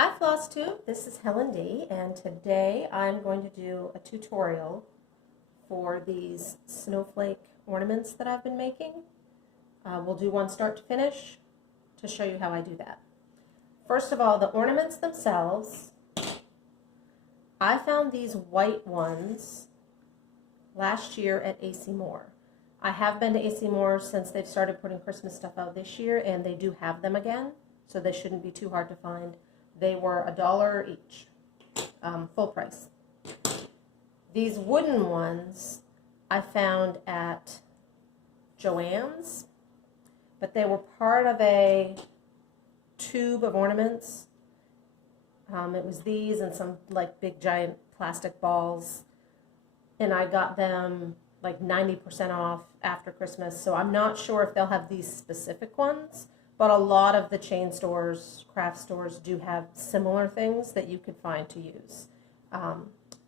Hi Flosstube, this is Helen D, and today I'm going to do a tutorial for these snowflake ornaments that I've been making. We'll do one start to finish to show you how I do that. First of all, the ornaments themselves, I found these white ones last year at AC Moore. I have been to AC Moore since they've started putting Christmas stuff out this year, and they do have them again, so they shouldn't be too hard to find. They were $1 each, full price. These wooden ones I found at Joann's, but they were part of a tube of ornaments. It was these and some like big giant plastic balls, and I got them like 90% off after Christmas, so I'm not sure if they'll have these specific ones. But a lot of the chain stores, craft stores, do have similar things that you could find to use.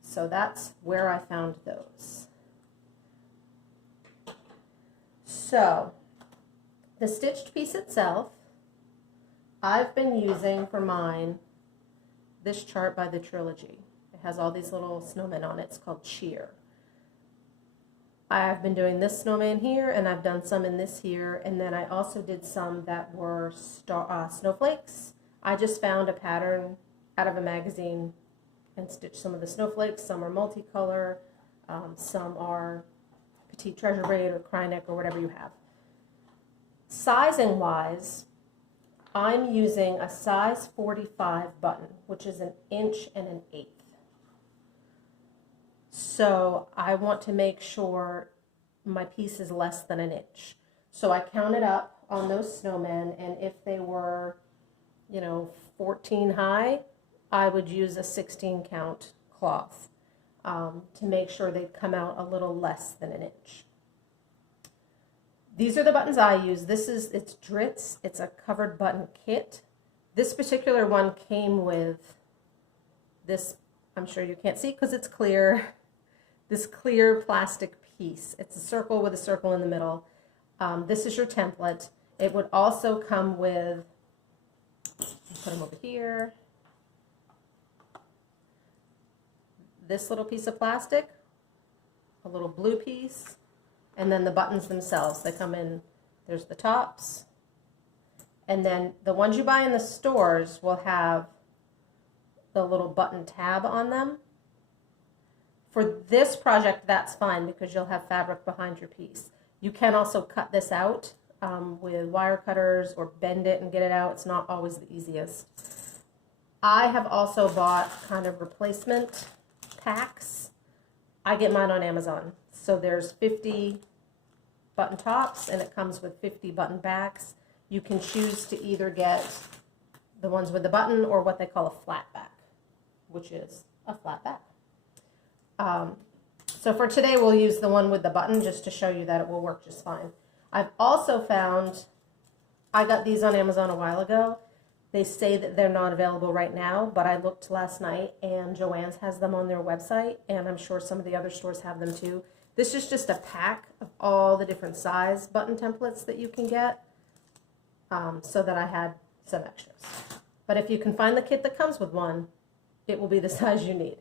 So that's where I found those. So the stitched piece itself, I've been using for mine this chart by the Trilogy. It has all these little snowmen on it. It's called Cheer. I've been doing this snowman here, and I've done some in this here, and then I also did some that were snowflakes. I just found a pattern out of a magazine and stitched some of the snowflakes. Some are multicolor, some are petite treasure braid or cry neck or whatever you have. Sizing wise, I'm using a size 45 button, which is 1 1/8 inches. So I want to make sure my piece is less than 1 inch. So I counted up on those snowmen, and if they were, 14 high, I would use a 16 count cloth to make sure they'd come out a little less than 1 inch. These are the buttons I use. It's Dritz. It's a covered button kit. This particular one came with this, I'm sure you can't see because it's clear, this clear plastic piece. It's a circle with a circle in the middle. This is your template. It would also come with, put them over here, this little piece of plastic, a little blue piece, and then the buttons themselves. They come in, there's the tops, and then the ones you buy in the stores will have the little button tab on them. For this project, that's fine because you'll have fabric behind your piece. You can also cut this out with wire cutters or bend it and get it out. It's not always the easiest. I have also bought kind of replacement packs. I get mine on Amazon. So there's 50 button tops and it comes with 50 button backs. You can choose to either get the ones with the button or what they call a flat back, which is a flat back. So for today, we'll use the one with the button just to show you that it will work just fine. I've also found, I got these on Amazon a while ago. They say that they're not available right now, but I looked last night and Joann's has them on their website, and I'm sure some of the other stores have them too. This is just a pack of all the different size button templates that you can get, so that I had some extras. But if you can find the kit that comes with one, it will be the size you need.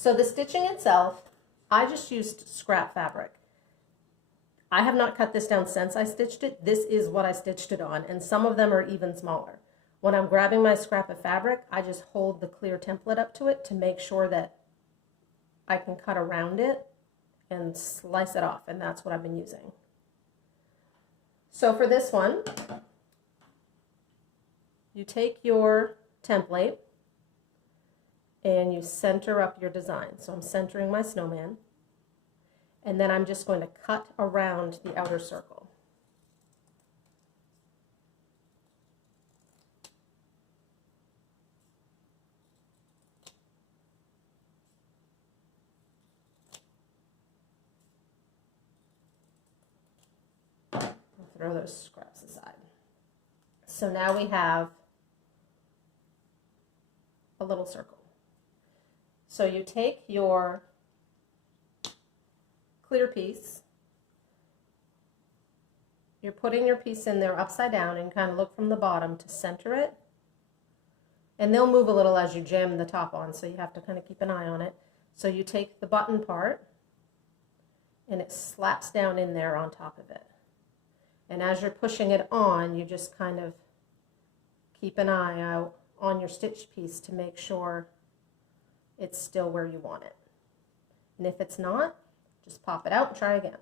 So the stitching itself, I just used scrap fabric. I have not cut this down since I stitched it. This is what I stitched it on, and some of them are even smaller. When I'm grabbing my scrap of fabric, I just hold the clear template up to it to make sure that I can cut around it and slice it off, and that's what I've been using. So for this one, you take your template and you center up your design. So I'm centering my snowman, and then I'm just going to cut around the outer circle. I'll throw those scraps aside. So now we have a little circle. So you take your clear piece, you're putting your piece in there upside down and kind of look from the bottom to center it. And they'll move a little as you jam the top on, so you have to kind of keep an eye on it. So you take the button part and it slaps down in there on top of it. And as you're pushing it on, you just kind of keep an eye out on your stitch piece to make sure it's still where you want it. And if it's not, just pop it out and try again.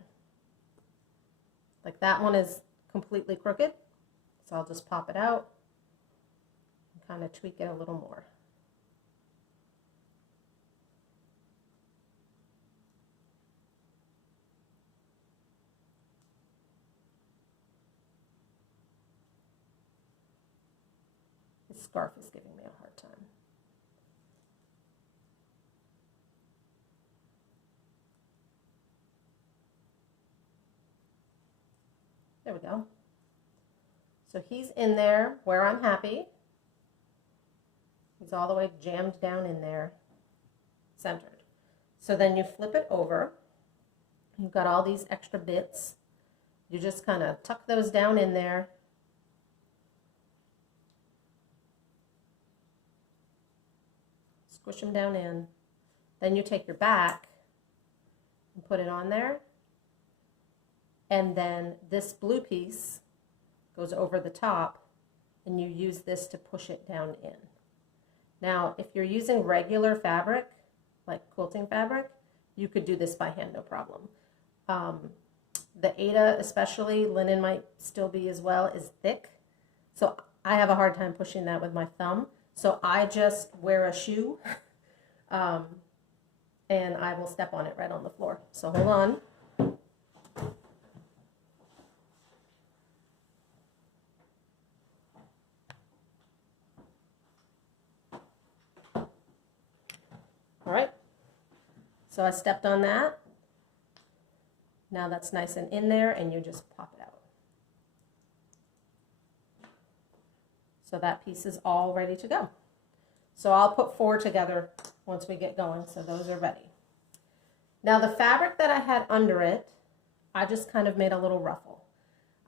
Like that one is completely crooked, so I'll just pop it out and kind of tweak it a little more. This scarf is giving me a hard time. There we go. So he's in there where I'm happy. He's all the way jammed down in there, centered. So then you flip it over. You've got all these extra bits. You just kind of tuck those down in there. Squish them down in. Then you take your back and put it on there. And then this blue piece goes over the top, and you use this to push it down in. Now, if you're using regular fabric, like quilting fabric, you could do this by hand, no problem. The Aida, especially, linen might still be as well, is thick. So I have a hard time pushing that with my thumb. So I just wear a shoe, and I will step on it right on the floor. So hold on. All right, so I stepped on that. Now that's nice and in there, and you just pop it out. So that piece is all ready to go. So I'll put 4 together once we get going, so those are ready. Now the fabric that I had under it, I just kind of made a little ruffle.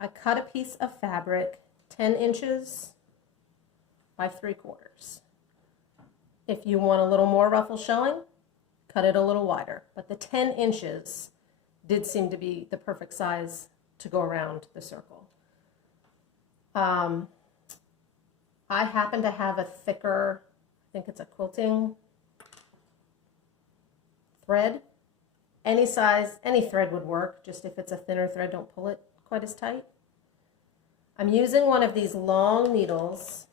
I cut a piece of fabric 10 inches by 3/4. If you want a little more ruffle showing, cut it a little wider. But the 10 inches did seem to be the perfect size to go around the circle. I happen to have a thicker, I think it's a quilting thread. Any size, any thread would work, just if it's a thinner thread, don't pull it quite as tight. I'm using one of these long needles.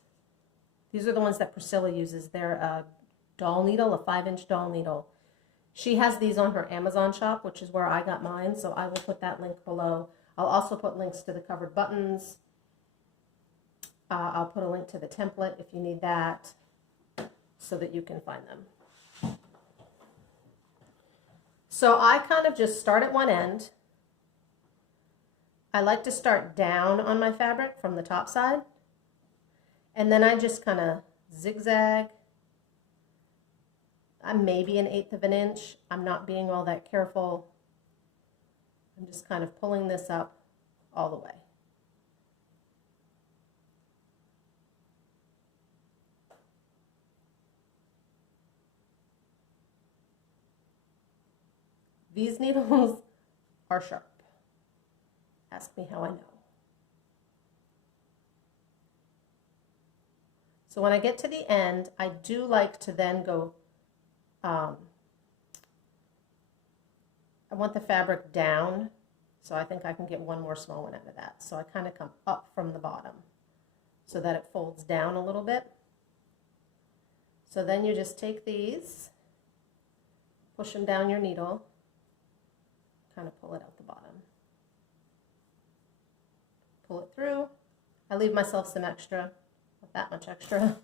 These are the ones that Priscilla uses. They're a doll needle, a 5-inch doll needle. She has these on her Amazon shop, which is where I got mine, so I will put that link below. I'll also put links to the covered buttons. I'll put a link to the template if you need that, so that you can find them. So I kind of just start at one end. I like to start down on my fabric from the top side. And then I just kind of zigzag. I'm maybe 1/8 of an inch. I'm not being all that careful. I'm just kind of pulling this up all the way. These needles are sharp. Ask me how I know. So when I get to the end, I do like to then go, I want the fabric down, so I think I can get one more small one out of that. So I kind of come up from the bottom so that it folds down a little bit. So then you just take these, push them down your needle, kind of pull it out the bottom. Pull it through. I leave myself some extra, not that much extra,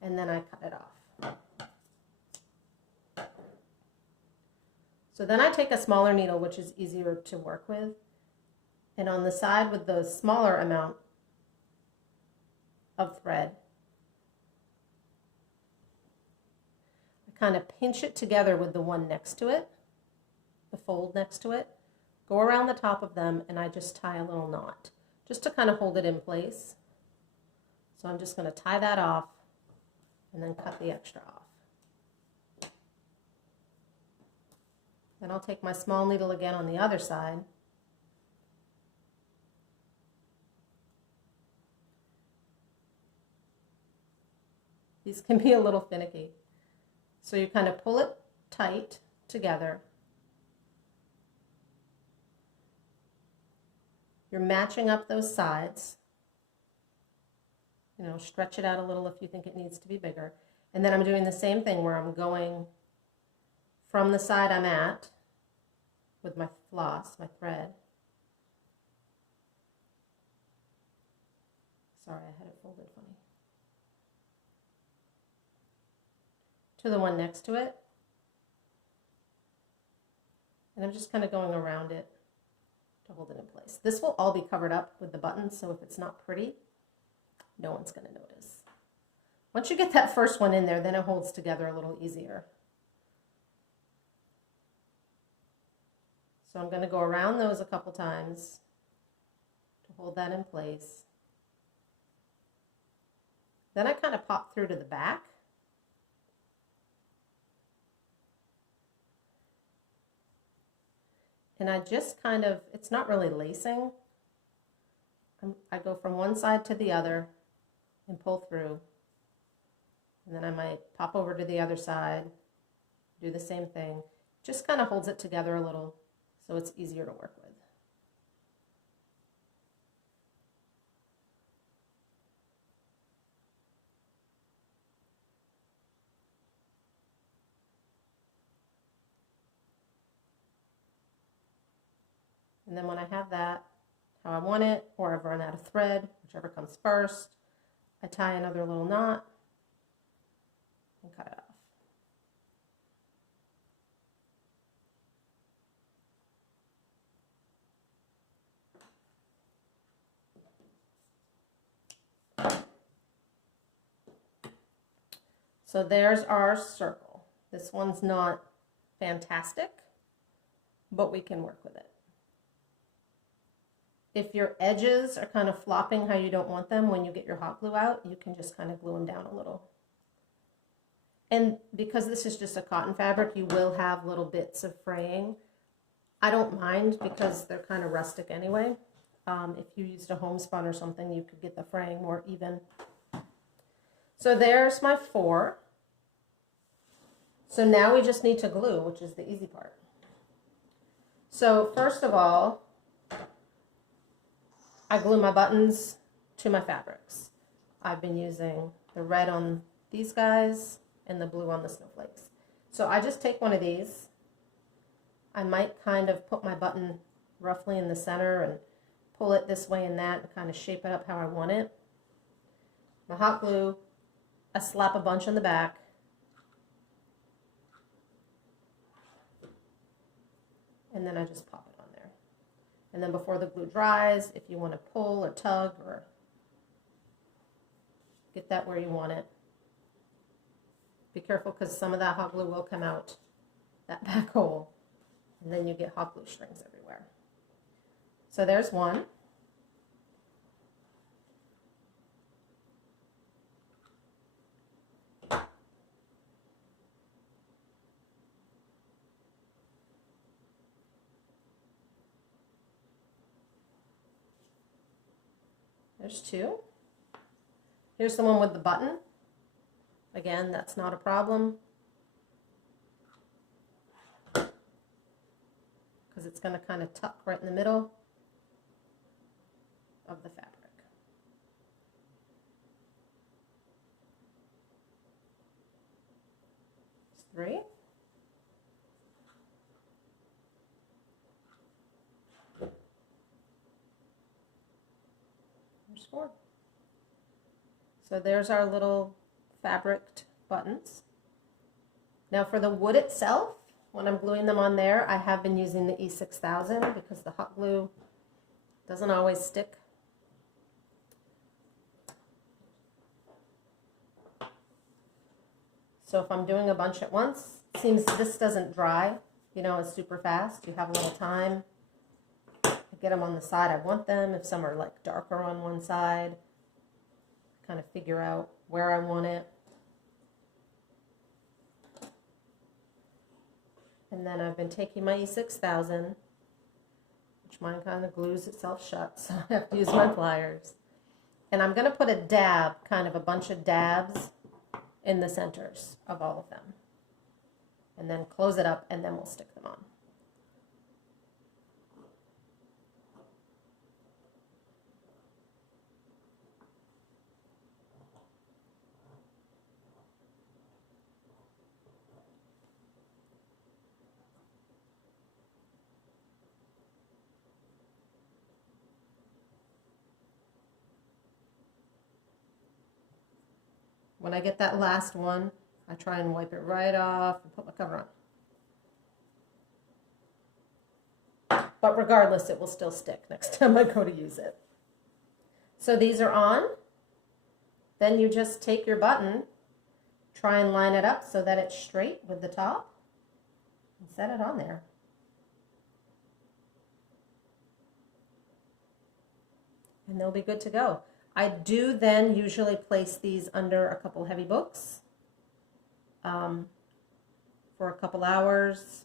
and then I cut it off. So then I take a smaller needle, which is easier to work with, and on the side with the smaller amount of thread, I kind of pinch it together with the one next to it, the fold next to it, go around the top of them, and I just tie a little knot, just to kind of hold it in place So I'm just going to tie that off and then cut the extra off. Then I'll take my small needle again on the other side. These can be a little finicky. So you kind of pull it tight together. You're matching up those sides. You know, stretch it out a little if you think it needs to be bigger. And then I'm doing the same thing where I'm going from the side I'm at with my floss, my thread. Sorry, I had it folded funny. To the one next to it. And I'm just kind of going around it to hold it in place. This will all be covered up with the buttons, so if it's not pretty, no one's going to notice. Once you get that first one in there, then it holds together a little easier. So I'm going to go around those a couple times to hold that in place. Then I kind of pop through to the back. And I just kind of, it's not really lacing. I go from one side to the other and pull through. And then I might pop over to the other side, do the same thing. Just kind of holds it together a little so it's easier to work with. And then when I have that how I want it, or I've run out of thread, whichever comes first, I tie another little knot and cut it off. So there's our circle. This one's not fantastic, but we can work with it. If your edges are kind of flopping how you don't want them when you get your hot glue out, you can just kind of glue them down a little. And because this is just a cotton fabric, you will have little bits of fraying. I don't mind because they're kind of rustic anyway. If you used a homespun or something, you could get the fraying more even. So there's my 4. So now we just need to glue, which is the easy part. So first of all, I glue my buttons to my fabrics. I've been using the red on these guys and the blue on the snowflakes. So I just take one of these. I might kind of put my button roughly in the center and pull it this way and that and kind of shape it up how I want it. My hot glue, I slap a bunch on the back. And then I just pop it. And then before the glue dries, if you want to pull or tug or get that where you want it, be careful because some of that hot glue will come out that back hole, and then you get hot glue strings everywhere. So there's one. There's 2. Here's the one with the button. Again, that's not a problem because it's going to kind of tuck right in the middle of the fabric. There's 3. There's 4. So there's our little fabric buttons. Now for the wood itself, when I'm gluing them on there, I have been using the E6000 because the hot glue doesn't always stick. So if I'm doing a bunch at once, it seems this doesn't dry, you know, it's super fast. You have a little time. I get them on the side I want them. If some are like darker on one side, kind of figure out where I want it. And then I've been taking my E6000, which mine kind of glues itself shut, so I have to use my pliers. And I'm going to put a dab, kind of a bunch of dabs in the centers of all of them. And then close it up, and then we'll stick them on. When I get that last one, I try and wipe it right off and put my cover on. But regardless, it will still stick next time I go to use it. So these are on. Then you just take your button, try and line it up so that it's straight with the top, and set it on there. And they'll be good to go. I do then usually place these under a couple heavy books for a couple hours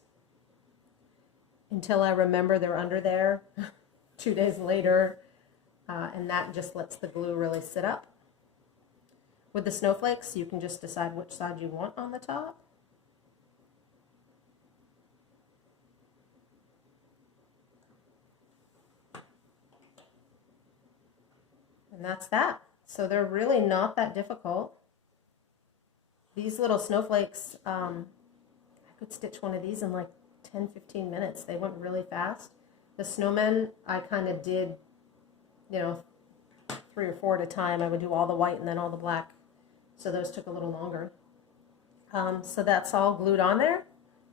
until I remember they're under there 2 days later, and that just lets the glue really sit up. With the snowflakes, you can just decide which side you want on the top. And that's that. So they're really not that difficult. These little snowflakes, I could stitch one of these in like 10-15 minutes. They went really fast. The snowmen, I kind of did, 3 or 4 at a time. I would do all the white and then all the black. So those took a little longer. So that's all glued on there.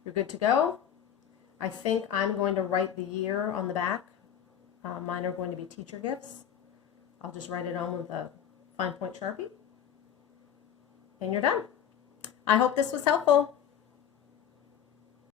You're good to go. I think I'm going to write the year on the back. Mine are going to be teacher gifts. I'll just write it on with a fine point Sharpie. And you're done. I hope this was helpful.